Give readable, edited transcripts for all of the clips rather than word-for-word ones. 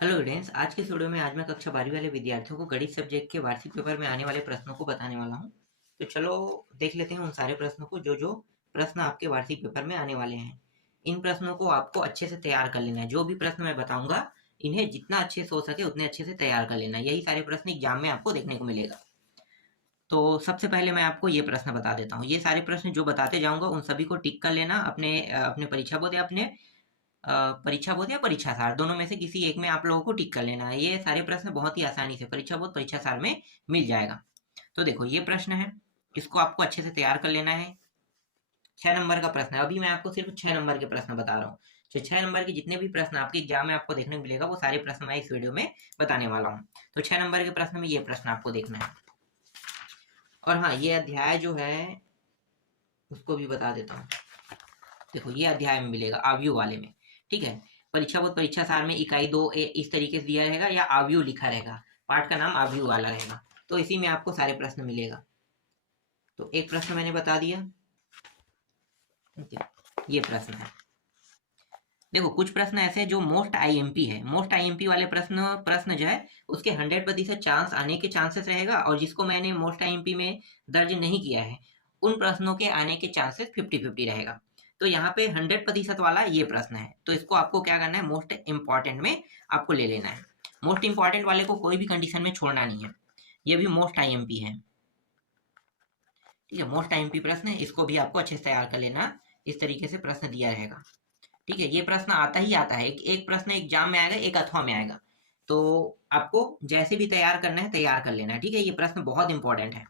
Hello students, आज के इस वीडियो में आज मैं कक्षा 12वीं वाले विद्यार्थियों को गणित सब्जेक्ट के वार्षिक पेपर में आने वाले प्रश्नों को बताने वाला हूं। तो चलो देख लेते हैं उन सारे प्रश्नों को जो जो प्रश्न आपके वार्षिक पेपर में आने वाले हैं। इन प्रश्नों को आपको अच्छे से तैयार कर लेना है। जो भी प्रश्न मैं बताऊंगा इन्हें जितना अच्छे से हो सके उतने अच्छे से तैयार कर लेना है। यही सारे प्रश्न एग्जाम में आपको देखने को मिलेगा। तो सबसे पहले मैं आपको ये प्रश्न बता देता हूँ। ये सारे प्रश्न जो बताते जाऊंगा उन सभी को टिक कर लेना अपने परीक्षा बोर्ड या अपने परीक्षा बोर्ड या परीक्षा सार दोनों में से किसी एक में आप लोगों को टिक कर लेना है। ये सारे प्रश्न बहुत ही आसानी से परीक्षा बोर्ड परीक्षा सार में मिल जाएगा। तो देखो ये प्रश्न है, इसको आपको अच्छे से तैयार कर लेना है। 6 नंबर का प्रश्न है। अभी मैं आपको सिर्फ 6 नंबर के प्रश्न बता रहा हूँ। जो 6 नंबर के जितने भी प्रश्न आपके एग्जाम में आपको देखने को मिलेगा वो सारे प्रश्न मैं इस वीडियो में बताने वाला हूँ। तो 6 नंबर के प्रश्न में ये प्रश्न आपको देखना है। और हाँ, ये अध्याय जो है उसको भी बता देता हूँ। देखो ये अध्याय में मिलेगा आव्यूह वाले में। ठीक है, परीक्षा बोर्ड परीक्षा सार में इकाई 2A इस तरीके से दिया रहेगा या आव्यूह लिखा रहेगा। पाठ का नाम आव्यूह वाला रहेगा। तो इसी में आपको सारे प्रश्न मिलेगा। तो एक प्रश्न मैंने बता दिया। ये प्रश्न है। देखो कुछ प्रश्न ऐसे हैं जो मोस्ट आईएमपी है। मोस्ट आईएमपी वाले प्रश्न प्रश्न जो है उसके 100% चांस आने के चांसेस रहेगा, और जिसको मैंने मोस्ट आईएमपी में दर्ज नहीं किया है उन प्रश्नों के आने के चांसेस 50-50 रहेगा। तो यहाँ पे 100% वाला ये प्रश्न है, तो इसको आपको क्या करना है, मोस्ट इंपॉर्टेंट में आपको ले लेना है। मोस्ट इंपॉर्टेंट वाले को कोई भी कंडीशन में छोड़ना नहीं है। ये भी मोस्ट आईएमपी है। ठीक है, मोस्ट आईएमपी प्रश्न है, इसको भी आपको अच्छे से तैयार कर लेना। इस तरीके से प्रश्न दिया रहेगा। ठीक है, ये प्रश्न आता ही आता है। एक प्रश्न एग्जाम में आएगा, एक अथवा में आएगा। तो आपको जैसे भी तैयार करना है तैयार कर लेना है। ठीक है, ये प्रश्न बहुत इंपॉर्टेंट है।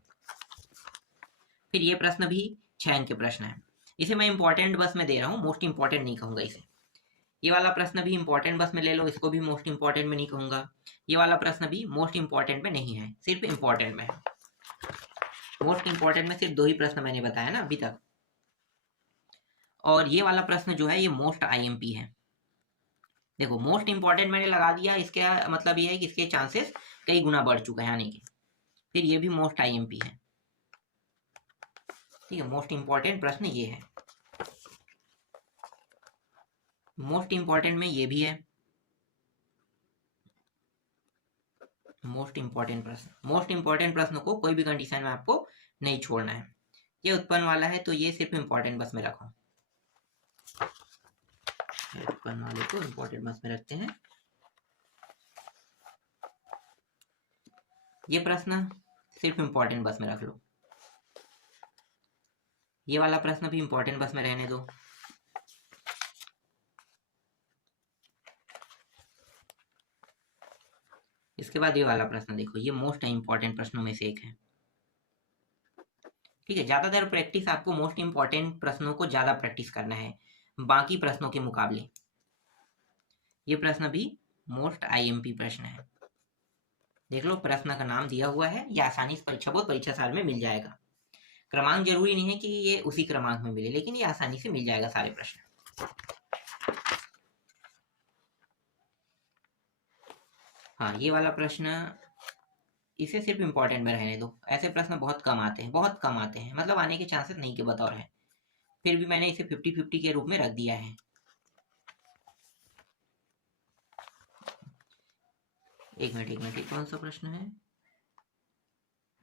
फिर ये प्रश्न भी 6 अंक के प्रश्न है। इसे मैं इंपॉर्टेंट बस में दे रहा हूँ, मोस्ट इंपॉर्टेंट नहीं कहूंगा इसे। ये वाला प्रश्न भी इंपॉर्टेंट बस में ले लो, इसको भी मोस्ट इंपॉर्टेंट में नहीं कहूंगा। ये वाला प्रश्न भी मोस्ट इंपॉर्टेंट में नहीं है, सिर्फ इंपॉर्टेंट में है। मोस्ट इंपॉर्टेंट में सिर्फ 2 ही प्रश्न मैंने बताया ना अभी तक। और ये वाला प्रश्न जो है ये मोस्ट आईएमपी है। देखो मोस्ट इंपॉर्टेंट मैंने लगा दिया, इसका मतलब ये है कि इसके चांसेस कई गुना बढ़ चुका है आने के। फिर ये भी मोस्ट आईएमपी है। ठीक है, मोस्ट इंपॉर्टेंट प्रश्न ये है। मोस्ट इंपॉर्टेंट में ये भी है। मोस्ट इंपॉर्टेंट प्रश्न, मोस्ट इंपॉर्टेंट प्रश्न को कोई भी कंडीशन में आपको नहीं छोड़ना है। ये उत्पन्न वाला है तो ये सिर्फ इंपॉर्टेंट बस में रखो। उत्पन्न वाले को इंपॉर्टेंट बस में रखते हैं। ये प्रश्न सिर्फ इंपॉर्टेंट बस में रख लो। ये वाला प्रश्न भी इंपॉर्टेंट बस में रहने दो। इसके बाद ये वाला प्रश्न देखो, ये मोस्ट इंपॉर्टेंट प्रश्नों में से एक है। ठीक है, ज्यादातर प्रैक्टिस आपको मोस्ट इंपॉर्टेंट प्रश्नों को ज्यादा प्रैक्टिस करना है बाकी प्रश्नों के मुकाबले। ये प्रश्न भी मोस्ट आईएमपी प्रश्न है। देख लो प्रश्न का नाम दिया हुआ है, यह आसानी से परीक्षा बोर्ड परीक्षा साल में मिल जाएगा। क्रमांक जरूरी नहीं है कि ये उसी क्रमांक में मिले, लेकिन ये आसानी से मिल जाएगा सारे प्रश्न। हाँ, ये वाला प्रश्न इसे सिर्फ इंपॉर्टेंट में रहने दो। ऐसे प्रश्न बहुत कम आते हैं, बहुत कम आते हैं, मतलब आने के चांसेस नहीं के बतौर है। फिर भी मैंने इसे 50-50 के रूप में रख दिया है। एक मिनट, कौन सा प्रश्न है?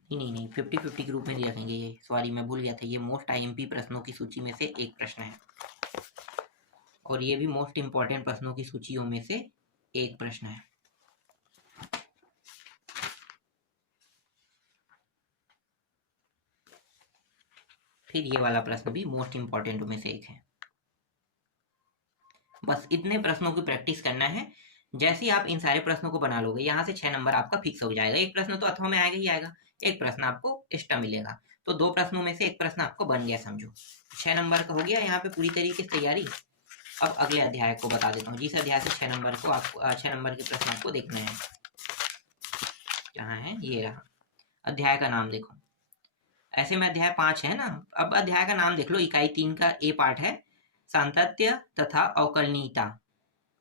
नहीं, 50-50 के रूप में नहीं रखेंगे ये। सॉरी, मैं भूल गया था, ये मोस्ट आईएमपी प्रश्नों की सूची में से एक प्रश्न है, और ये भी मोस्ट इंपॉर्टेंट प्रश्नों की सूचियों में से एक प्रश्न है। फिर ये वाला प्रश्न भी मोस्ट इंपॉर्टेंट में से एक है। बस इतने प्रश्नों की प्रैक्टिस करना है। जैसे ही आप इन सारे प्रश्नों को बना लोगे, यहाँ से 6 नंबर आपका फिक्स हो जाएगा। एक प्रश्न तो अथवा में आएगा ही आएगा, एक प्रश्न आपको एक्स्ट्रा मिलेगा। तो 2 प्रश्नों में से एक प्रश्न आपको बन गया समझो। 6 नंबर का हो गया यहाँ पे पूरी तरीके से तैयारी। अब अगले अध्याय को बता देता हूँ, जिस अध्याय से 6 नंबर को आपको 6 नंबर के प्रश्न आपको देखने हैं। जहाँ है ये रहा अध्याय का नाम, देखो ऐसे में अध्याय 5 है ना। अब अध्याय का नाम देख लो, इकाई 3 का ए पार्ट है, सांतत्य तथा अवकलनीयता।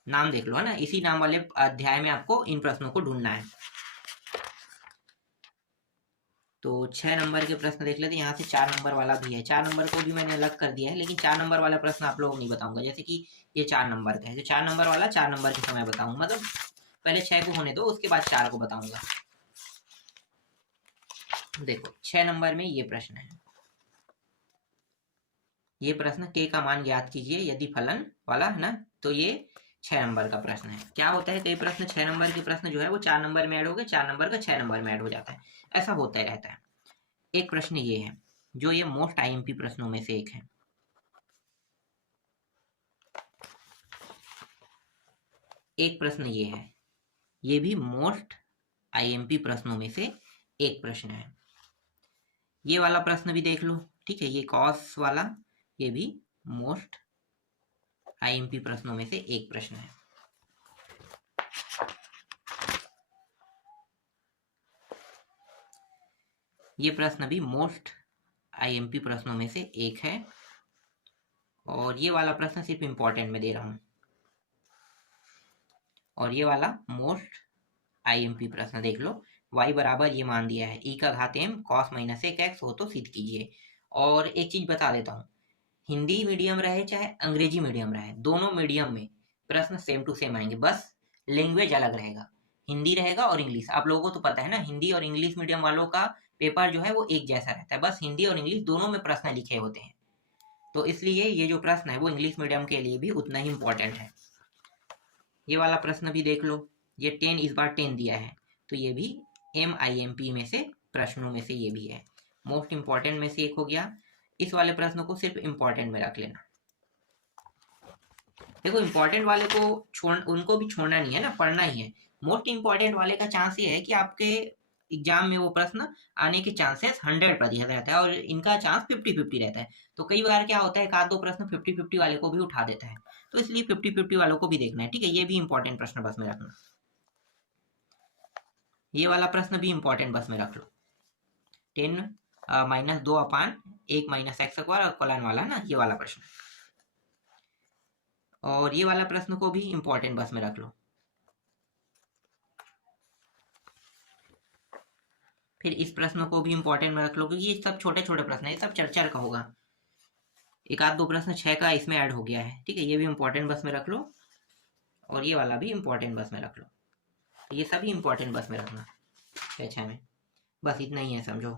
नाम देख लो है ना। इसी नाम वाले अध्याय में आपको इन प्रश्नों को ढूंढना है। तो 6 नंबर के प्रश्न देख लेते हैं। यहाँ से 4 नंबर वाला भी है। 4 नंबर को भी मैंने अलग कर दिया है, लेकिन 4 नंबर वाला प्रश्न आप लोगों को नहीं बताऊंगा। जैसे कि ये 4 नंबर का है, तो 4 नंबर वाला 4 नंबर के समय बताऊंगा, मतलब पहले 6 को होने दो, उसके बाद 4 को बताऊंगा। देखो 6 नंबर में ये प्रश्न है, ये प्रश्न के का मान ज्ञात कीजिए यदि फलन वाला है ना। तो ये 6 नंबर का प्रश्न है। क्या होता है, कई प्रश्न 6 नंबर के प्रश्न जो है वो 4 नंबर में ऐड हो गए, 4 नंबर का 6 नंबर में ऐड हो जाता है, ऐसा होता ही रहता है। एक प्रश्न ये है जो ये मोस्ट आईएमपी प्रश्नों में से एक है। एक प्रश्न ये है, ये भी मोस्ट आईएमपी प्रश्नों में से एक प्रश्न है। ये वाला प्रश्न भी देख लो, ठीक है, ये कॉस वाला, ये भी मोस्ट आईएमपी प्रश्नों में से एक प्रश्न है। ये प्रश्न भी मोस्ट आईएमपी प्रश्नों में से एक है, और ये वाला प्रश्न सिर्फ इंपॉर्टेंट में दे रहा हूं, और ये वाला मोस्ट आईएमपी प्रश्न देख लो। y बराबर ये मान दिया है e का घात m cos माइनस 1x हो तो सिद्ध कीजिए। और एक चीज बता देता हूँ, हिंदी मीडियम रहे चाहे अंग्रेजी मीडियम रहे, दोनों मीडियम में प्रश्न सेम टू सेम आएंगे, बस लैंग्वेज अलग रहेगा, हिंदी रहेगा और इंग्लिश। आप लोगों को तो पता है ना, हिंदी और इंग्लिश मीडियम वालों का पेपर जो है वो एक जैसा रहता है, बस हिंदी और इंग्लिश दोनों में प्रश्न लिखे होते हैं। तो इसलिए ये जो प्रश्न है वो इंग्लिश मीडियम के लिए भी उतना ही इंपॉर्टेंट है। ये वाला प्रश्न भी देख लो, ये 10 इस बार 10 दिया है, तो ये भी MIMP में से प्रश्नों में से ये भी है, मोस्ट इंपॉर्टेंट में से एक हो गया। इस वाले प्रश्न को सिर्फ इंपॉर्टेंट में रख लेना। देखो इंपॉर्टेंट वाले को उनको भी छोड़ना नहीं है ना, पढ़ना ही है। मोस्ट इंपॉर्टेंट वाले का चांस ये है कि आपके एग्जाम में वो प्रश्न आने के चांसेस 100% रहता है, और इनका चांस 50-50 रहता है। तो कई बार क्या होता है, एक आध दो प्रश्न 50-50 वाले को भी उठा देता है, तो इसलिए 50-50 वालों को भी देखना है, ठीक है। ये भी इंपॉर्टेंट प्रश्न बस में रखना, ये वाला प्रश्न भी इंपॉर्टेंट बस में रख लो। 10 - 2/1 - x² और कोलन वाला ना, ये वाला प्रश्न, और ये वाला प्रश्न को भी इंपॉर्टेंट बस में रख लो। फिर इस प्रश्न को भी इंपॉर्टेंट में रख लो, क्योंकि ये सब छोटे छोटे प्रश्न है, ये सब चर्चा का होगा। एक आध दो प्रश्न 6 का इसमें ऐड हो गया है, ठीक है, ये भी इंपॉर्टेंट बस में रख लो, और ये वाला भी इंपॉर्टेंट बस में रख लो। तो ये सभी इंपॉर्टेंट बस में रखना 6 में, बस इतना ही है, समझो।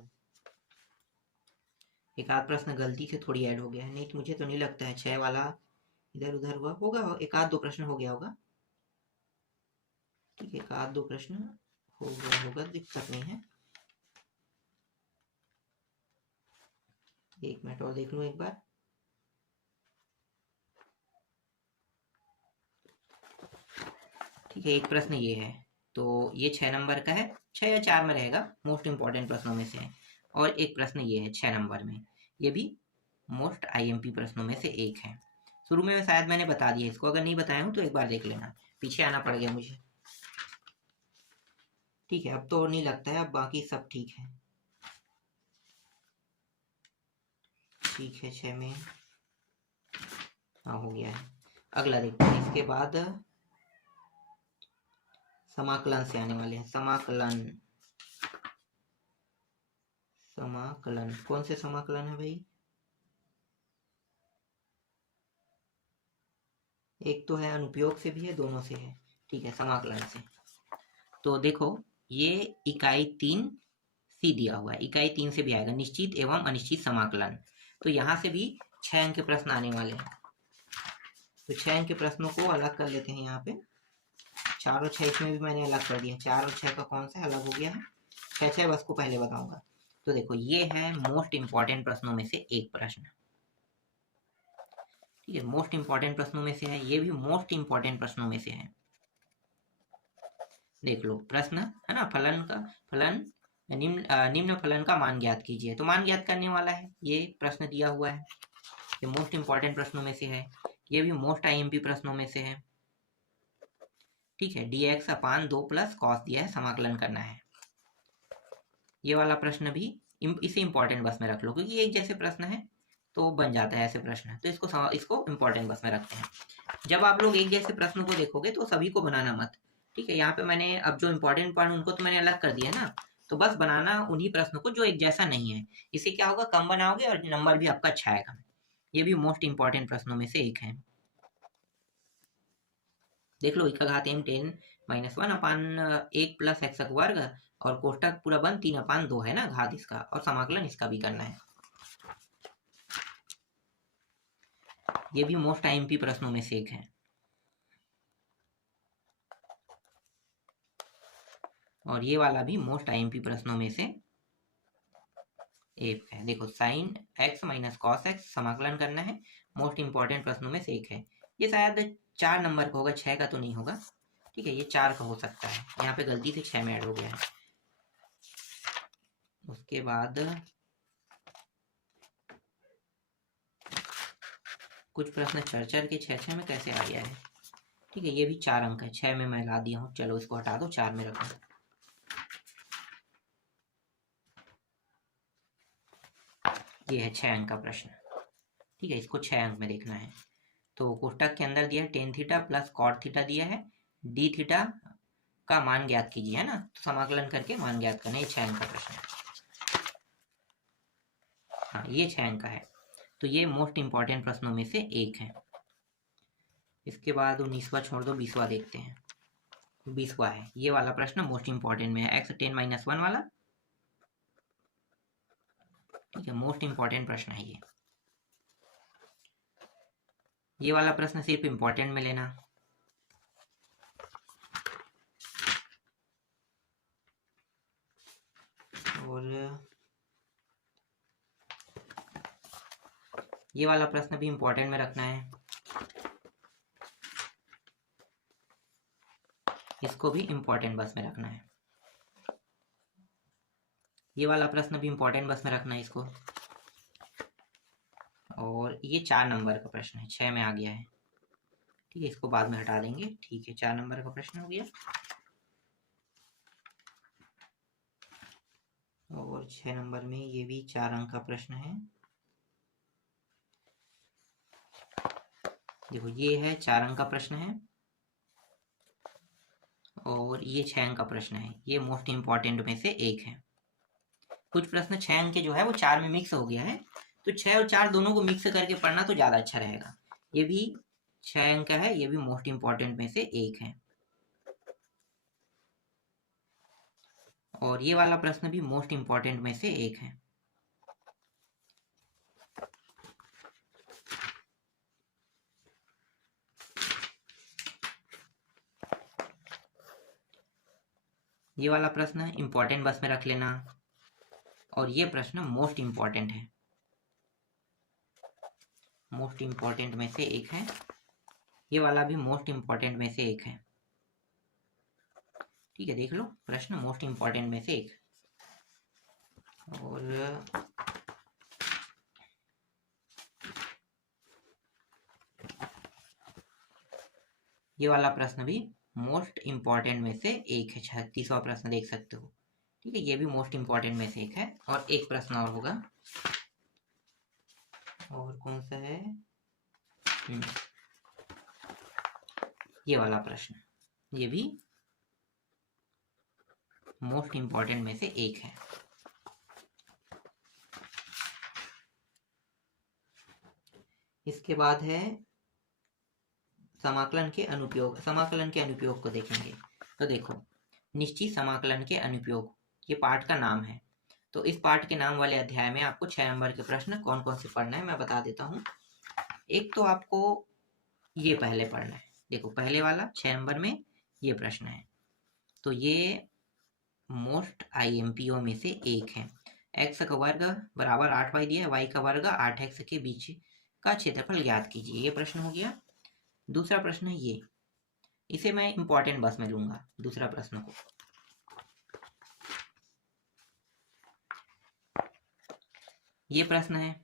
एक आध प्रश्न गलती से थोड़ी ऐड हो गया है, नहीं तो मुझे तो नहीं लगता है 6 वाला इधर उधर हुआ होगा, एक आध दो प्रश्न हो गया होगा, ठीक है, एक आध दो प्रश्न हो गया होगा, दिक्कत नहीं है। एक मिनट और देख लूं एक बार। ठीक है, एक प्रश्न ये है, तो ये 6 नंबर का है, 6 या 4 में रहेगा, मोस्ट इंपॉर्टेंट प्रश्नों में से है। और एक प्रश्न ये है 6 नंबर में, ये भी मोस्ट आईएमपी प्रश्नों में से एक है। शुरू में शायद मैंने बता दिया इसको, अगर नहीं बताया हूँ तो एक बार देख लेना, पीछे आना पड़ गया मुझे, ठीक है। अब तो और नहीं लगता है, अब बाकी सब ठीक है, ठीक है। 6 में हाँ हो गया है। अगला देखते हैं, इसके बाद समाकलन से आने वाले हैं। समाकलन, समाकलन कौन से समाकलन है भाई? एक तो है अनुपयोग से भी है, दोनों से है, ठीक है, समाकलन से। तो देखो ये इकाई 3 सी दिया हुआ है, इकाई 3 से भी आएगा निश्चित एवं अनिश्चित समाकलन। तो यहाँ से भी 6 अंक के प्रश्न आने वाले हैं, तो 6 अंक के प्रश्नों को अलग कर लेते हैं। यहाँ पे 4 और 6 इसमें भी मैंने अलग कर दिया, 4 और 6 का कौन सा अलग हो गया है, 6 बस को पहले बताऊंगा। तो देखो ये है मोस्ट इंपॉर्टेंट प्रश्नों में से एक प्रश्न, ठीक है, मोस्ट इंपॉर्टेंट प्रश्नों में से है, ये भी मोस्ट इंपॉर्टेंट प्रश्नों में से है। देख लो प्रश्न है ना, फलन निम्न फलन का मान ज्ञात कीजिए, तो मान ज्ञात करने वाला है, ये प्रश्न दिया हुआ है, ये मोस्ट इंपॉर्टेंट प्रश्नों में से है, ये भी मोस्ट आईएमपी प्रश्नों में से है, ठीक है। dx/2 + cos दिया है, समाकलन करना है। ये वाला प्रश्न भी इसे इंपॉर्टेंट बस में रख लो, क्योंकि एक जैसे प्रश्न है तो बन जाता है ऐसे प्रश्न, तो इसको इंपॉर्टेंट बस में रखते हैं। जब आप लोग एक जैसे प्रश्न को देखोगे तो सभी को बनाना मत, ठीक है। यहाँ पे मैंने अब जो इंपॉर्टेंट पॉइंट उनको तो मैंने अलग कर दिया ना, तो बस बनाना उन्हीं प्रश्नों को जो एक जैसा नहीं है, इससे क्या होगा, कम बनाओगे और नंबर भी आपका अच्छा आएगा। ये भी मोस्ट इंपॉर्टेंट प्रश्नों में से एक है। देख लो e का घात m 10 -1 अपान 1 प्लस एक्स वर्ग, और कोष्टक पूरा बंद 3 अपान 2 है ना घात इसका, और समाकलन इसका भी करना है। ये भी मोस्ट आईएमपी प्रश्नों में से एक है। और ये वाला भी मोस्ट आईएमपी प्रश्नों में से एक है। देखो sine x minus cos x समाकलन करना है, मोस्ट इंपॉर्टेंट प्रश्नों में से एक है। ये शायद 4 नंबर का होगा, 6 का तो नहीं होगा। ठीक है, ये 4 का हो सकता है, यहाँ पे गलती से 6 में ऐड हो गया है। उसके बाद कुछ प्रश्न चर्चा के 6 में कैसे आ गया है। ठीक है, ये भी 4 अंक है, 6 में मैं ला दिया हूँ। चलो इसको हटा दो, 4 में रखो। ये है 6 अंक का प्रश्न। ठीक है, इसको 6 अंक में देखना है। तो कोष्टक के अंदर दिया है tan theta plus cot theta दिया है, डी थीटा का मान ज्ञात कीजिए, है ना। तो समाकलन करके मान ज्ञात करना, ये 6 अंक का प्रश्न है। हाँ, ये 6 अंक का है। तो ये मोस्ट इंपॉर्टेंट प्रश्नों में से एक है। इसके बाद 19वां छोड़ दो, 20वां देखते हैं। 20वां है ये वाला प्रश्न, मोस्ट इंपॉर्टेंट में है, एक्स 10-1 वाला। ठीक है, मोस्ट इंपॉर्टेंट प्रश्न है ये वाला प्रश्न सिर्फ इंपॉर्टेंट में लेना। और ये वाला प्रश्न भी इंपॉर्टेंट में रखना है, इसको भी इंपॉर्टेंट बस में रखना है। ये वाला प्रश्न भी इंपॉर्टेंट बस में रखना है इसको। और ये 4 नंबर का प्रश्न है, 6 में आ गया है। ठीक है, इसको बाद में हटा देंगे। ठीक है, 4 नंबर का प्रश्न हो गया। और 6 नंबर में ये भी 4 अंक का प्रश्न है। देखो ये है 4 अंक का प्रश्न है, और ये 6 अंक का प्रश्न है। ये मोस्ट इंपॉर्टेंट में से एक है। कुछ प्रश्न 6 अंक के जो है वो 4 में मिक्स हो गया है, तो 6 और 4 दोनों को मिक्स करके पढ़ना तो ज़्यादा अच्छा रहेगा। ये भी 6 अंक का है, ये भी मोस्ट इंपॉर्टेंट में से एक है। और ये वाला प्रश्न भी मोस्ट इंपॉर्टेंट में से एक है। ये वाला प्रश्न इंपॉर्टेंट बस में रख लेना, और ये प्रश्न मोस्ट इंपॉर्टेंट है, मोस्ट इंपॉर्टेंट में से एक है। ये वाला भी मोस्ट इंपॉर्टेंट में से एक है। ठीक है, देख लो प्रश्न मोस्ट इंपॉर्टेंट में से एक। और ये वाला प्रश्न भी मोस्ट इंपॉर्टेंट में से एक है, 36वां प्रश्न देख सकते हो। ठीक है, ये भी मोस्ट इंपॉर्टेंट में से एक है। और एक प्रश्न और होगा, और कौन सा है, ये वाला प्रश्न, ये भी मोस्ट इंपॉर्टेंट में से एक है। इसके बाद है समाकलन के अनुप्रयोग। समाकलन के अनुप्रयोग को देखेंगे। तो देखो, निश्चित समाकलन के अनुप्रयोग, ये पाठ का नाम है। तो इस पाठ के नाम वाले अध्याय में आपको 6 नंबर के प्रश्न कौन कौन से पढ़ना है मैं बता देता हूँ। एक तो आपको ये पहले पढ़ना है। देखो पहले वाला 6 नंबर में ये प्रश्न है, तो ये मोस्ट आईएमपीओ में से एक है। x का वर्ग बराबर 8y दिया है, y का वर्ग 8x के बीच का क्षेत्रफल ज्ञात कीजिए, ये प्रश्न हो गया। दूसरा प्रश्न है ये, इसे मैं इंपॉर्टेंट बस में लूंगा दूसरा प्रश्न को। ये प्रश्न है,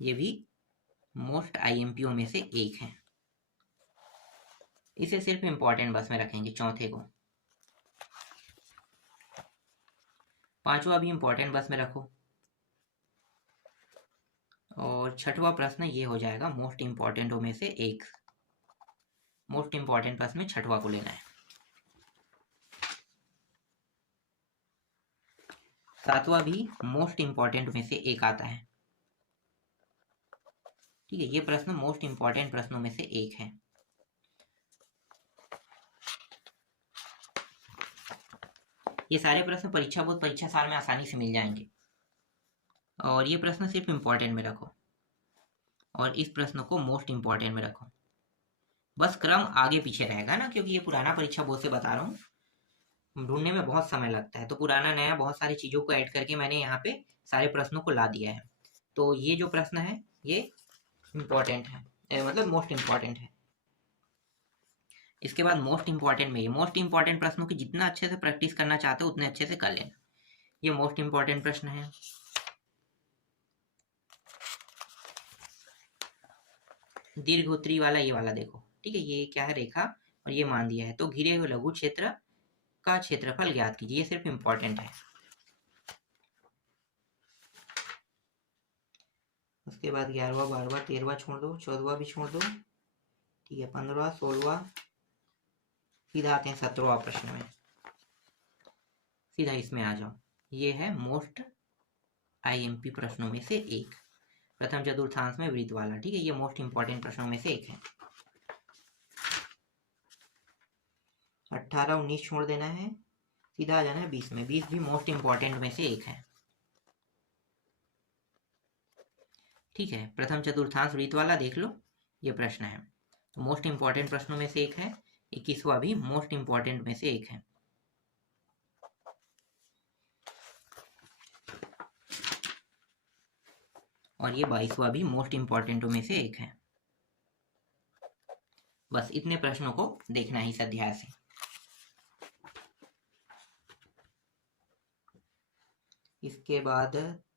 ये भी मोस्ट आईएमपीओ में से एक है, इसे सिर्फ इंपॉर्टेंट बस में रखेंगे चौथे को। पांचवा भी इंपॉर्टेंट बस में रखो। और छठवां प्रश्न ये हो जाएगा मोस्ट इंपॉर्टेंटों में से एक। मोस्ट इंपॉर्टेंट प्रश्न में छठवां को लेना है। सातवां भी मोस्ट इंपॉर्टेंट में से एक आता है। ठीक है, ये प्रश्न मोस्ट इंपॉर्टेंट प्रश्नों में से एक है। ये सारे प्रश्न परीक्षा बोर्ड परीक्षा साल में आसानी से मिल जाएंगे। और ये प्रश्न सिर्फ इम्पोर्टेंट में रखो और इस प्रश्न को मोस्ट इम्पोर्टेंट में रखो। बस क्रम आगे पीछे रहेगा ना, क्योंकि ये पुराना परीक्षा बोर्ड से बता रहा हूँ, ढूंढने में बहुत समय लगता है, तो पुराना नया बहुत सारी चीज़ों को ऐड करके मैंने यहाँ पे सारे प्रश्नों को ला दिया है। तो ये जो प्रश्न है ये इम्पोर्टेंट है, मतलब मोस्ट इम्पोर्टेंट है। इसके बाद मोस्ट इम्पोर्टेंट में, ये मोस्ट इम्पोर्टेंट प्रश्नों की जितना अच्छे से प्रैक्टिस करना चाहते हो उतने अच्छे से कर लेना। ये मोस्ट इम्पोर्टेंट प्रश्न है। दीर्घोत्तरी वाला ये वाला देखो, ठीक है, ये क्या है, रेखा, और ये मान दिया है, तो घिरे हुए लघु क्षेत्र का क्षेत्रफल ज्ञात कीजिए। ये सिर्फ इम्पोर्टेंट है। उसके बाद 11वां 12वां 13वां छोड़ दो, 14वां भी छोड़ दो, ठीक है, 15वां 16वां, सीधा आते हैं 17वां प्रश्न में, सीधा इसमें आ जाओ। ये है मोस्ट आईएमपी प्रश्नों में से एक, प्रथम चतुर्थांश में वृत्त वाला, ठीक है, ये मोस्ट इंपॉर्टेंट प्रश्नों में से एक है। 18 19 छोड़ देना है, सीधा आ जाना है 20 में। 20 भी मोस्ट इंपॉर्टेंट में से एक है, ठीक है। प्रथम चतुर्थांश वृत्त वाला देख लो, ये प्रश्न है, तो मोस्ट इंपॉर्टेंट प्रश्नों में से एक है। 21वां भी मोस्ट इंपॉर्टेंट में से एक है। और ये 22वां भी मोस्ट इंपॉर्टेंटों में से एक है। बस इतने प्रश्नों को देखना है इस अध्याय से। इसके बाद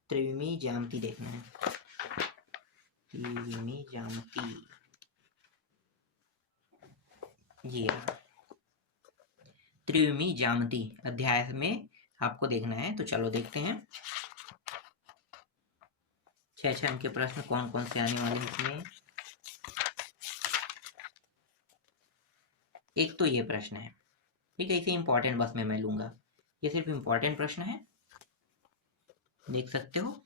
त्रिविमी ज्यामिति देखना है। त्रिविमी ज्यामिति ये त्रिविमी ज्यामिति अध्याय में आपको देखना है, तो चलो देखते हैं 6 अंक के प्रश्न कौन कौन से आने वाले हैं इसमें। एक तो ये प्रश्न है, ठीक है, इसे इंपॉर्टेंट बस में मैं लूंगा, ये सिर्फ इंपॉर्टेंट प्रश्न है, देख सकते हो,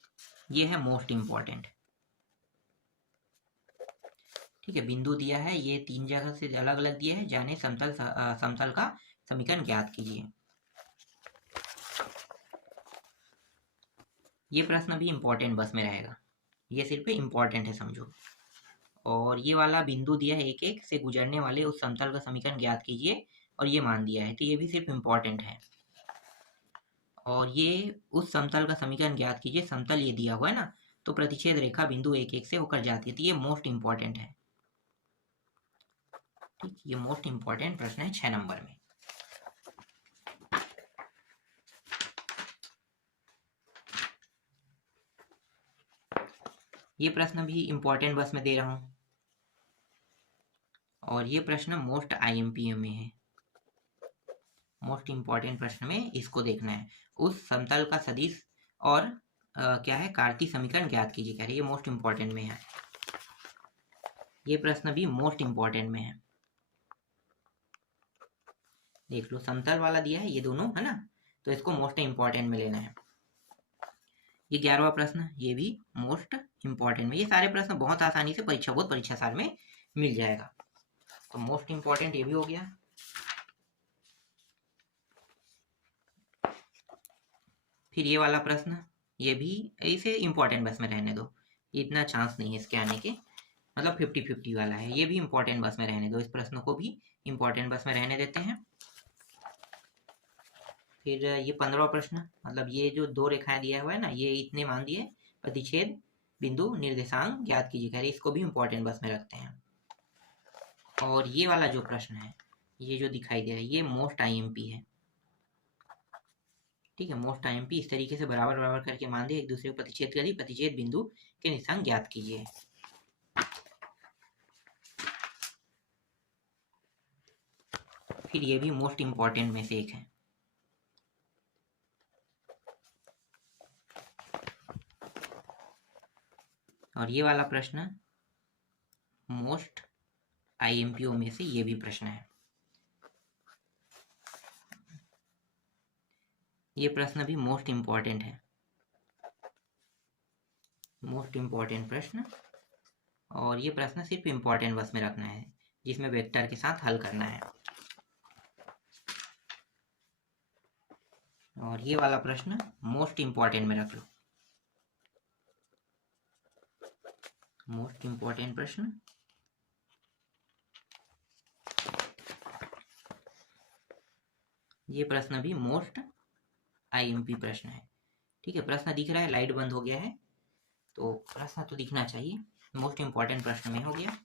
ये है मोस्ट इंपॉर्टेंट, ठीक है। बिंदु दिया है, ये 3 जगह से अलग अलग दिया है, जाने समतल का समीकरण ज्ञात कीजिए। ये प्रश्न भी इंपॉर्टेंट बस में रहेगा, ये सिर्फ इंपॉर्टेंट है समझो। और ये वाला बिंदु दिया है, एक एक से गुजरने वाले उस समतल का समीकरण ज्ञात कीजिए, और ये मान दिया है, तो ये भी सिर्फ इंपॉर्टेंट है। और ये उस समतल का समीकरण ज्ञात कीजिए, समतल ये दिया हुआ है ना, तो प्रतिच्छेद रेखा बिंदु 1 1 से होकर जाती है, तो ये मोस्ट इंपॉर्टेंट है, ठीक, ये मोस्ट इंपॉर्टेंट प्रश्न है 6 नंबर में। ये प्रश्न भी इंपॉर्टेंट बस में दे रहा हूं, और ये प्रश्न मोस्ट आईएमपी में है, मोस्ट इंपॉर्टेंट प्रश्न में इसको देखना है। उस समतल का सदिश और क्या है, कार्तीय समीकरण ज्ञात कीजिए, कह रहे, ये मोस्ट इंपॉर्टेंट में है। ये प्रश्न भी मोस्ट इंपॉर्टेंट में है, देख लो, समतल वाला दिया है, ये दोनों है ना, तो इसको मोस्ट इंपॉर्टेंट में लेना है। ये 11वां प्रश्न, ये भी मोस्ट इंपॉर्टेंट में। ये सारे प्रश्न बहुत आसानी से परीक्षा बोर्ड परीक्षा साल में मिल जाएगा, तो मोस्ट इंपॉर्टेंट ये भी हो गया। फिर ये वाला प्रश्न, ये भी इसे इंपॉर्टेंट बस में रहने दो, इतना चांस नहीं है इसके आने के, मतलब 50-50 वाला है, ये भी इंपॉर्टेंट बस में रहने दो, इस प्रश्न को भी इंपॉर्टेंट बस में रहने देते हैं। फिर ये 15वां प्रश्न, मतलब ये जो 2 रेखाएं दिया हुआ है ना, ये इतने मान दिए, प्रतिच्छेद बिंदु निर्देशांक ज्ञात कीजिए, कह रहे, इसको भी इंपॉर्टेंट बस में रखते हैं। और ये वाला जो प्रश्न है, ये जो दिखाई दे रहा है, ये मोस्ट आईएमपी है, ठीक है, मोस्ट आईएमपी। इस तरीके से बराबर बराबर करके मान दिए, एक दूसरे को प्रतिच्छेद कर दी, प्रतिच्छेद बिंदु के निर्देशांक ज्ञात कीजिए। फिर ये भी मोस्ट इंपॉर्टेंट में से एक है। और ये वाला प्रश्न मोस्ट आईएमपीओ में से ये भी प्रश्न है। ये प्रश्न भी मोस्ट इंपॉर्टेंट है, मोस्ट इंपॉर्टेंट प्रश्न। और ये प्रश्न सिर्फ इंपॉर्टेंट बस में रखना है, जिसमें वेक्टर के साथ हल करना है। और ये वाला प्रश्न मोस्ट इंपॉर्टेंट में रख लो, मोस्ट इंपॉर्टेंट प्रश्न। ये प्रश्न भी मोस्ट आईएमपी प्रश्न है। ठीक है, प्रश्न दिख रहा है, लाइट बंद हो गया है तो प्रश्न तो दिखना चाहिए। मोस्ट इंपॉर्टेंट प्रश्न में हो गया।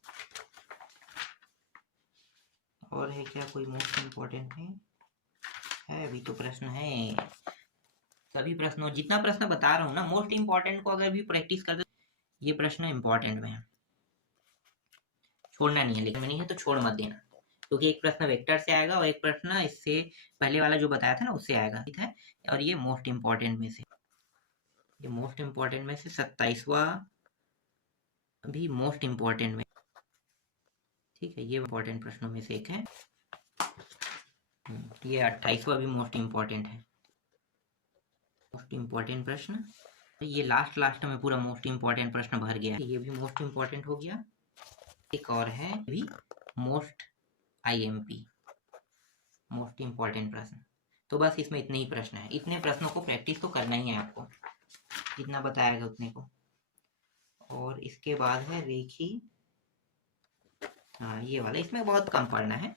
और है क्या कोई मोस्ट इंपॉर्टेंट है अभी तो प्रश्न है, सभी प्रश्नों, जितना प्रश्न बता रहा हूँ ना मोस्ट इंपॉर्टेंट को अगर भी प्रैक्टिस कर दे, ये प्रश्न इंपॉर्टेंट में है, छोड़ना नहीं है, लेकिन नहीं है तो छोड़ मत देना, क्योंकि एक प्रश्न वेक्टर से आएगा और एक प्रश्न इससे पहले वाला जो बताया था ना उससे आएगा। ठीक है, और ये मोस्ट इंपॉर्टेंट में से, ये मोस्ट इंपॉर्टेंट में से 27वां भी मोस्ट इंपॉर्टेंट में। ठीक है, ये इंपॉर्टेंट प्रश्नों में से एक है। ये 28वां भी मोस्ट इंपॉर्टेंट है, मोस्ट इंपॉर्टेंट प्रश्न। ये लास्ट में पूरा मोस्ट इंपॉर्टेंट प्रश्न भर गया है, ये भी मोस्ट इंपॉर्टेंट हो गया। एक और है भी मोस्ट आईएमपी, मोस्ट इंपॉर्टेंट प्रश्न। तो बस इसमें इतने ही प्रश्न है, इतने प्रश्नों को प्रैक्टिस तो करना ही है आपको, जितना बताया गया उतने को। और इसके बाद है रेखी, हाँ ये वाला, इसमें बहुत कम पढ़ना है,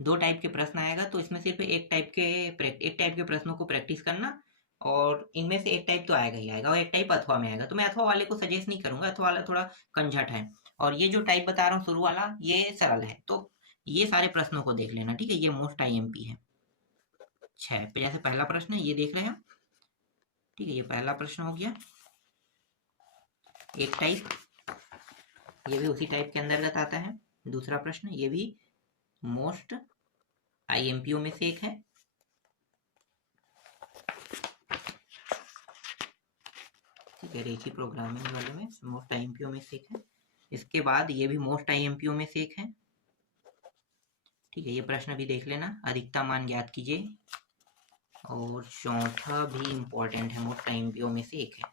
2 टाइप के प्रश्न आएगा तो इसमें सिर्फ एक टाइप के प्रश्नों को प्रैक्टिस करना, और इनमें से एक टाइप तो आएगा ही आएगा, और एक टाइप अथवा में आएगा। तो मैं अथवा वाले को सजेस्ट नहीं करूंगा, अथवा वाला थोड़ा कंझट है, और ये जो टाइप बता रहा हूँ शुरू वाला ये सरल है। तो ये सारे प्रश्नों को देख लेना। ठीक है, ये मोस्ट आईएमपी है। 6 पे जैसे पहला प्रश्न है ये देख रहे हैं। ठीक है, ये पहला प्रश्न हो गया, एक टाइप, ये भी उसी टाइप के अंतर्गत आता है। दूसरा प्रश्न, ये भी मोस्ट आईएमपीओ में से एक है। ठीक है, रेखी प्रोग्रामिंग वाले में मोस्ट आईएमपीओ में से एक है। इसके बाद ये भी मोस्ट आईएमपीओ में से एक है। ठीक है, ये प्रश्न भी देख लेना, अधिकतम मान ज्ञात कीजिए। और चौथा भी इम्पोर्टेंट है, मोस्ट आईएमपीओ में से एक है,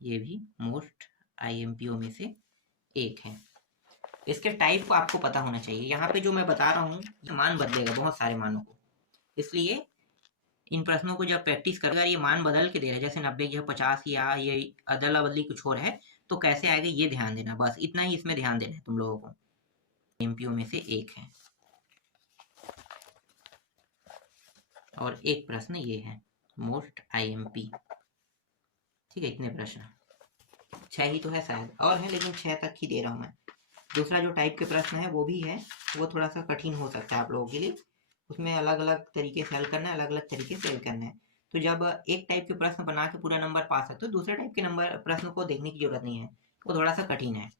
ये भी मोस्ट आईएमपीओ में से एक है। इसके टाइप को आपको पता होना चाहिए। यहाँ पे जो मैं बता रहा हूँ ये मान बदलेगा बहुत सारे मानों को, इसलिए इन प्रश्नों को जब प्रैक्टिस करेगा, ये मान बदल के दे रहा है, जैसे 90 या 50 या ये अदला बदली कुछ और है, तो कैसे आएगा ये ध्यान देना, बस इतना ही इसमें ध्यान देना है तुम लोगों को। एमपीओ में से एक है। और एक प्रश्न ये है मोस्ट आईएमपी। ठीक है, इतने प्रश्न, 6 ही तो है शायद, और है लेकिन 6 तक ही दे रहा हूँ मैं। दूसरा जो टाइप के प्रश्न है वो भी है, वो थोड़ा सा कठिन हो सकता है आप लोगों के लिए, उसमें अलग अलग तरीके से हल करना है, अलग अलग तरीके से हल करना है। तो जब एक टाइप के प्रश्न बना के पूरा नंबर पा सकते हो, दूसरे टाइप के नंबर प्रश्न को देखने की जरूरत नहीं है, वो थोड़ा सा कठिन है।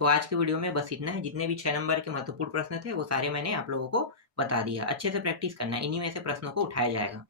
तो आज के वीडियो में बस इतना है, जितने भी 6 नंबर के महत्वपूर्ण प्रश्न थे वो सारे मैंने आप लोगों को बता दिया। अच्छे से प्रैक्टिस करना है, इन्हीं में से प्रश्नों को उठाया जाएगा।